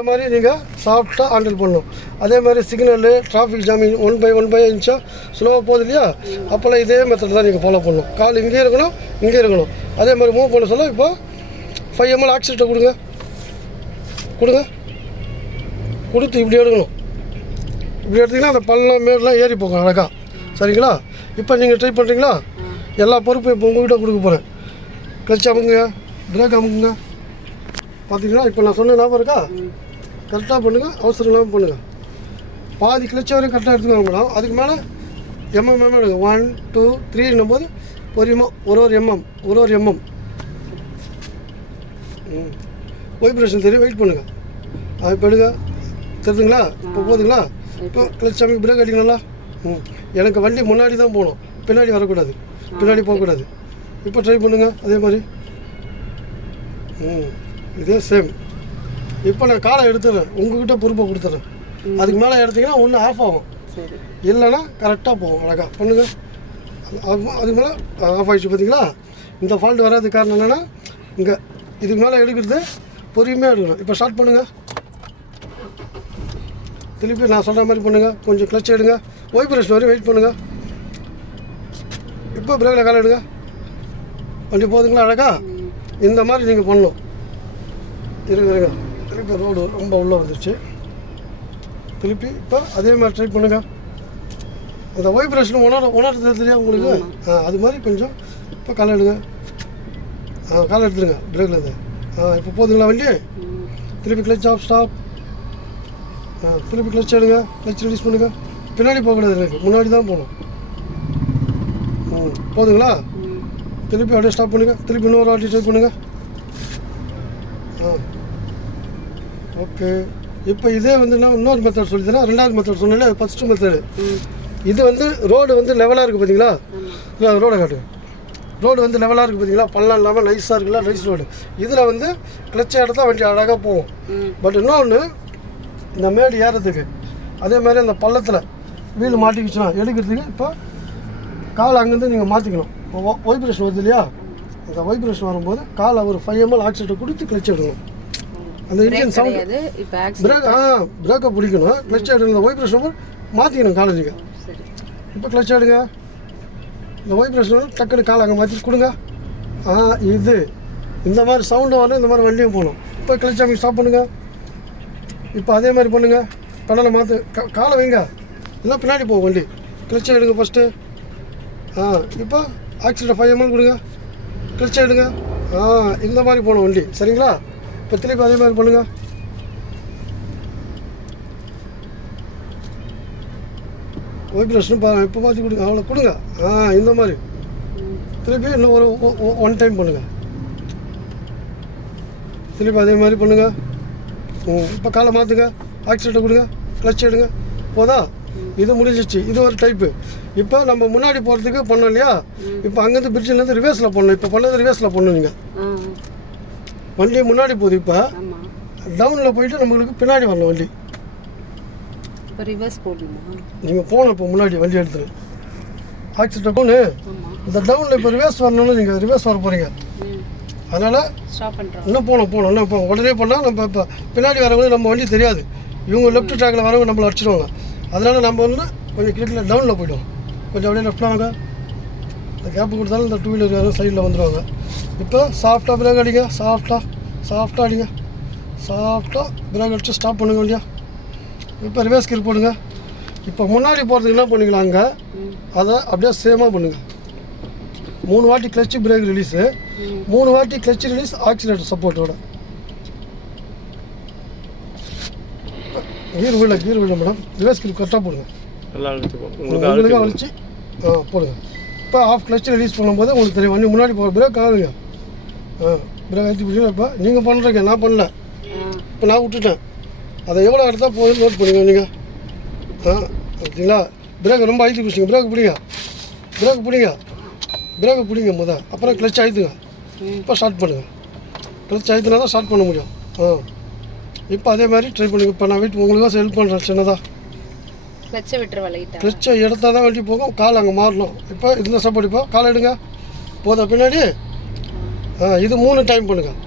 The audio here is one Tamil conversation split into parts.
இந்த மாதிரி நீங்கள் சாஃப்டாக ஹேண்டில் பண்ணணும். அதே மாதிரி சிக்னலு டிராஃபிக் ஜாமிங் 1/1 இன்ச்சாக ஸ்லோவாக போகுது இல்லையா, அப்போல்லாம் இதே மெத்தட் தான் நீங்கள் ஃபாலோ பண்ணணும். கால் இங்கே இருக்கணும், இங்கே இருக்கணும். அதே மாதிரி மூவ் பண்ண சொல்ல இப்போ 5 ml ஆக்சிலேட்டர் கொடுங்க, கொடுத்து இப்படி எடுக்கணும். இப்படி எடுத்திங்கன்னா அந்த பள்ளம் மேலாம் ஏறி போகும் அழகாக. சரிங்களா? இப்போ நீங்கள் ட்ரை பண்ணுறீங்களா? எல்லா பொறுப்பும் இப்போ உங்கள்கிட்ட கொடுக்க போகிறேன். கிளச் அமுங்குங்க, பிரேக் அமுங்குங்க. பார்த்தீங்கன்னா இப்போ நான் சொன்ன ஞாபகம் இருக்கா? கரெக்டாக பண்ணுங்கள், அவசரம் இல்லாமல் பண்ணுங்கள். பாதி கிளச்ச வரையும் கரெக்டாக எடுத்துக்கோங்க மேடம். அதுக்கு மேலே எம்எம் எடுங்க. 1 2 3 போது ஒரு எம்எம் வைப்ரேஷன் தெரியும். வெயிட் பண்ணுங்கள். அது இப்போ எடுங்க. தெரியுதுங்களா? இப்போ போதுங்களா? இப்போ கிளச் அமைக்கு பிரேக் அடிக்கணும்ல. எனக்கு வண்டி முன்னாடி தான் போகணும், பின்னாடி வரக்கூடாது, பின்னாடி போகக்கூடாது. இப்போ ட்ரை பண்ணுங்கள் அதே மாதிரி. இதே சேம். இப்போ நான் காலை எடுத்துடுறேன், உங்கள்கிட்ட பொறுப்பை கொடுத்துட்றேன். அதுக்கு மேலே எடுத்திங்கன்னா ஒன்று ஆஃப் ஆகும், இல்லைன்னா கரெக்டாக போகும். அழகாக பண்ணுங்கள். அதுக்கு மேலே ஆஃப் ஆகிடுச்சு. பார்த்தீங்களா? இந்த ஃபால்ட் வராது காரணம் என்னென்னா, இங்கே இதுக்கு மேலே எடுக்கிறது பொறுமையாக எடுக்கணும். இப்போ ஸ்டார்ட் பண்ணுங்கள். திருப்பி நான் சொல்கிற மாதிரி பண்ணுங்கள். கொஞ்சம் கிளச் எடுங்க, வைப்ரேஷன் வரையும் வெயிட் பண்ணுங்கள். இப்போ பிரேக்கில் காலை எடுங்க. வண்டி போகுதுங்களா? அழகா இந்த மாதிரி நீங்கள் பண்ணணும். இருங்க. திருப்பி ரோடு ரொம்ப உள்ளே வந்துடுச்சு. திருப்பி இப்போ அதே மாதிரி ட்ரை பண்ணுங்கள். அந்த வைப்ரேஷன் உணர்றது தெரியா உங்களுக்கு? அது மாதிரி கொஞ்சம் இப்போ காலை எடுங்க. காலை எடுத்துருங்க பிரேக்கில் இருந்து. இப்போ போதுங்களா வண்டி? திருப்பி கிளச் ஆஃப் ஸ்டாப். திருப்பி கிளச் எடுங்க, கிளச் ரிலீஸ் பண்ணுங்கள். பின்னாடி போகக்கூடாது, எனக்கு முன்னாடி தான் போகணும். போதுங்களா? திருப்பி அப்படியே ஸ்டாப் பண்ணுங்கள். திருப்பி இன்னொரு வாட்டி ட்ரை பண்ணுங்கள். ஓகே. இப்போ இதே வந்து நான் இன்னொரு மெத்தட் சொல்லித்தரேன். ரெண்டாவது மெத்தட் சொன்னாலே அது ஃபஸ்ட்டு மெத்தடு. இது வந்து ரோடு வந்து லெவலாக இருக்குது பார்த்தீங்களா? இல்லை, ரோடை காட்டுங்க. ரோடு வந்து லெவலாக இருக்குது பார்த்தீங்களா? பள்ளம் இல்லாமல் நைஸாக இருக்குல்ல, நைஸ் ரோடு. இதில் வந்து கிளச்சை எடுத்தால் வண்டி அழகாக போகும். பட் இன்னொன்று, இந்த மேடு ஏறதுக்கு அதே மாதிரி அந்த பள்ளத்தில் வீல் மாட்டிக்கிச்சுன்னா எடுக்கிறதுக்கு இப்போ காலை அங்கேருந்து நீங்கள் மாற்றிக்கணும். இப்போ வைப்ரேஷன் வருது இல்லையா? அந்த வைப்ரேஷன் வரும்போது காலை ஒரு 5 ml ஆக்சிலேட்டர் கொடுத்து கிளச் எடுக்கணும். அந்த இன்ஜின் சவுண்டு பிரேக்கை பிடிக்கணும். கிளச் எடுங்க. இந்த வைப்ரேஷன் மாற்றிக்கணும் காலை நீங்கள். இப்போ கிளச் எடுங்க. இந்த வைப்ரேஷன் டக்குனு காலை அங்கே மாற்றி கொடுங்க. இது இந்த மாதிரி சவுண்டு வரணும், இந்த மாதிரி வண்டியும் போகணும். இப்போ கிளச் அமைக்க ஸ்டாப் பண்ணுங்கள். இப்போ அதே மாதிரி பண்ணுங்கள். கடலை மாற்று, காலை வைங்க, இல்லை பின்னாடி போகும் வண்டி. கிளச்சை எடுங்க ஃபஸ்ட்டு. இப்போ ஆக்சிலேட்டர் 5 ml கொடுங்க, கிளச்சை எடுங்க. இந்த மாதிரி போகணும் வண்டி. சரிங்களா? இப்போ திருப்பி அதே மாதிரி பண்ணுங்கள். வைப்ரேஷன் இப்போ மாற்றி கொடுங்க. அவ்வளோ கொடுங்க. இந்த மாதிரி திருப்பி இன்னும் ஒரு 1 டைம் பண்ணுங்கள். திருப்பி அதே மாதிரி பண்ணுங்கள். இப்போ காலை மாற்றுங்க, ஆக்சிலேட்டர் கொடுங்க, கிளச் எடுங்க. போதா? இது முடிஞ்சிச்சு. இது ஒரு டைப்பு. இப்போ நம்ம முன்னாடி போகிறதுக்கு பண்ணோம் இல்லையா? இப்போ அங்கேருந்து பிரிட்ஜிலேருந்து ரிவர்ஸில் பண்ணணும். இப்போ பண்ணது ரிவர்ஸில் பண்ணணும். நீங்கள் வண்டி முன்னாடி போகுது, இப்போ டவுனில் போயிட்டு நம்மளுக்கு பின்னாடி வரணும் வண்டி. நீங்கள் போகணும். இப்போ முன்னாடி வண்டி எடுத்துரு ஆக்சிலேட்டர் போகணு. இந்த டவுனில் இப்போ ரிவர்ஸ் வரணும்னு நீங்கள் ரிவர்ஸ் வர போகிறீங்க. அதனால் இன்னும் போகணும். இன்னும் இப்போ உடனே பண்ணால் நம்ம இப்போ பின்னாடி வரவங்க நம்ம வண்டி தெரியாது. இவங்க லெஃப்ட் ட்ராக்கில் வரவங்க நம்மளை அடிச்சிடுவாங்க. அதனால் நம்ம வந்து கொஞ்சம் கிரிட்டில் டவுனில் போய்டுவோம். கொஞ்சம் அப்படியே லெஃப்டில் வாங்க. இந்த கேப்பு கொடுத்தாலும் இந்த 2 வீலர் யாரும் சைடில் வந்துடுவாங்க. இப்போ சாஃப்டாக பிரேக் அடிங்க. சாஃப்டாக அடிங்க. சாஃப்டாக பிரேக் அடித்து ஸ்டாப் பண்ணுங்க இல்லையா? இப்போ ரிவர்ஸ் கியர் போடுங்க. இப்போ முன்னாடி போகிறதுக்கு என்ன பண்ணிக்கலாம், அங்கே அதை அப்படியே சேமாக பண்ணுங்கள். 3 வாட்டி கிளச்சு பிரேக் ரிலீஸு, 3 வாட்டி கிளச் ரிலீஸ் ஆக்சிலேட்டர் சப்போர்ட்டோட. கீர் விட மேடம். ரிவர்ஸ் கீர் கரெக்டாக போடுங்க. உங்களுக்கு வலிச்சு போடுங்க. இப்போ ஆஃப் கிளச் ரிலீஸ் பண்ணும்போது உங்களுக்கு தெரியும் வண்டி முன்னாடி போகிற பிரேக் ஆகுங்க. பிரேக் ஆகிட்டு பிடிக்கும். இப்போ நீங்கள் பண்ணுறீங்க, நான் பண்ணல. இப்போ நான் விட்டுட்டேன். அதை எவ்வளோ எடுத்தால் போதும் நோட் பண்ணிங்க நீங்கள். ஓகேங்களா? பிரேக் ரொம்ப அழுத்தி பிடிச்சிங்க. பிரேக்கை பிடிங்க முதல். அப்புறம் கிளச் அழுத்துங்க. இப்போ ஸ்டார்ட் பண்ணுங்கள். கிளச் அழுத்தினா தான் ஸ்டார்ட் பண்ண முடியும். இப்போ அதே மாதிரி ட்ரை பண்ணுங்க. இப்போ நான் வீட்டு உங்களுக்கு ஹெல்ப் பண்ணுறேன் சின்னதாக. கிளச்சை எடுத்தால் தான் வண்டி போகும். கால் அங்கே மாறணும். இப்போ இந்த சப்போர்ட். இப்போ கால் எடுங்க. போதா பின்னாடி. இது 3 டைம் பண்ணுங்கள்.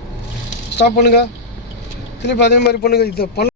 ஸ்டாப் பண்ணுங்கள். திருப்பி அதே மாதிரி பண்ணுங்கள். இதை